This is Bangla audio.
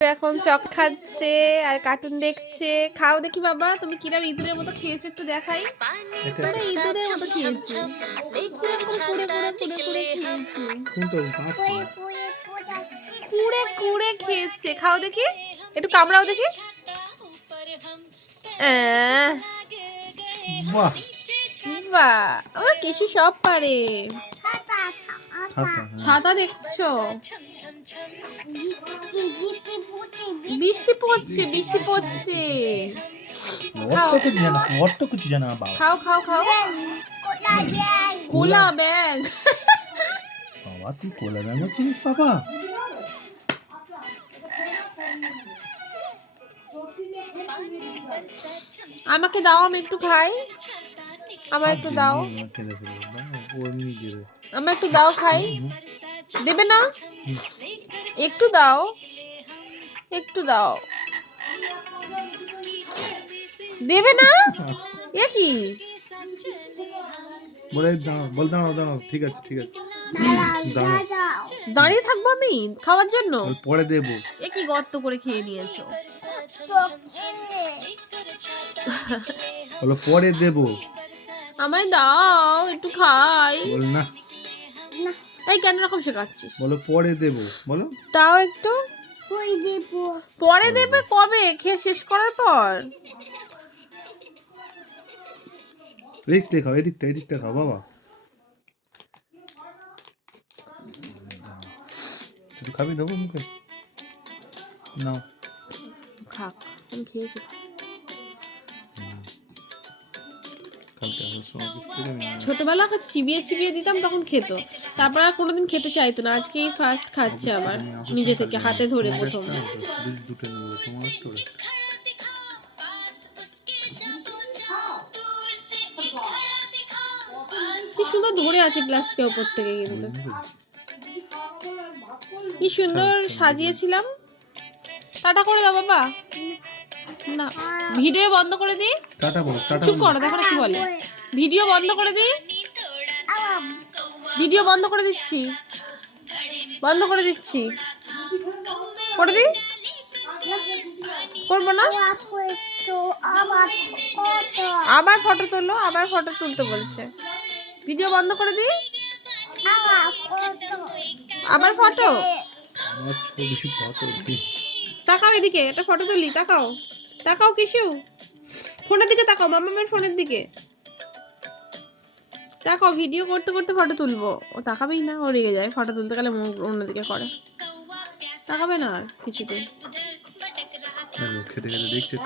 এখন চক খাচ্ছে আর কার্টুন দেখছে। খাও দেখি বাবা, তুমি কিরম ইঁদুরের মতো খেয়েছো একটু দেখাই। তোমরা ইঁদুরের মতো খেয়েছো, কুড়ে কুড়ে খেয়েছে। খাও দেখি, একটু কামড়াও দেখি। বাহ বাহ, আমার কিছু সব পারে। ছাতা দেখছো? বৃষ্টি পড়ছে, বৃষ্টি পড়ছে। খাও খাও খাও। কোলা ব্যাগ। বাবা তুই কোলা ব্যাগ চিনিস বাবা? আমাকে দাও, আমি একটু খাই। আমার একটু দাও, আমার একটু দাও খাই। দেবে না? একটু দাও, একটু দাও। দেবে না? এ কি বলে বল, দাঁড়াও দাঁড়াও, ঠিক আছে ঠিক আছে, দাঁড়িয়ে থাকবো আমি খাওয়ার জন্য? পরে দেবো। এ কি গর্ত করে খেয়ে নিয়েছো? বলো পরে দেবো। আমায় দাও, একটু খাই। বল না। এই কেন রকম শেখাচ্ছিস? বলো পরে দেবো, বলো। তাও একটু পরে দেবে। কবে? খেয়ে শেষ করার পর? এদিকটা খাও, এদিকটা খাও বাবা। তুই খাবি? দেবো মুখে, নাও খাক, আমি খেয়েছি। ছোটবেলা চিবিয়ে চিবিয়ে দিতাম, তখন খেত। তারপর আর কোনোদিন খেতে চাইতো না। আজকেই ফার্স্ট খাচ্ছে আবার নিজে থেকে, হাতে ধরে প্রথম। কি সুন্দর ধরে আছে প্লাস্টিকের উপর থেকে, কিন্তু কি সুন্দর সাজিয়েছিলাম। টাটা করে দাও বাবা। না, ভিডিও বন্ধ করে দিই। টাটা বলো, টাটা। চুপ করো, দেখো না কি বলে। ভিডিও বন্ধ করে দিই, ভিডিও বন্ধ করে দিচ্ছি, বন্ধ করে দিচ্ছি। করে দিই? করবো না। আবার ফটো তোলো, আবার ফটো তুলতে বলছে। ভিডিও বন্ধ করে দিই, আবার ফটো। তাকাও এদিকে, একটা ফটো তুলি। তাকাও, তাকাও কিশু, ফোনের দিকে তাকাও, মামামের ফোনের দিকে তাকাও। ভিডিও করতে করতে ফটো তুলবো। ও তাকাবেই না, ও রেগে যায় ফটো তুলতে গেলে, মুখ অন্যদিকে করে। তাকাবে না আর কিছুতেই। খেতে খেতে দেখছে।